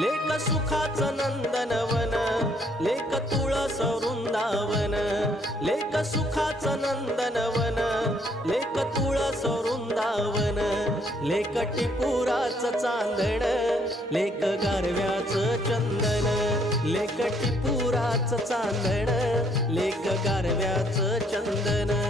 लेक सुखाचं नंदनवन, लेक तुळस वृंदावन, लेक सुखाचं नंदनवन, लेक तुळस वृंदावन, लेक टिपुराचं चांदण, लेक गारव्याचं चंदन, लेक टिपुराचं चांदण, लेक गारव्याचं चंदन.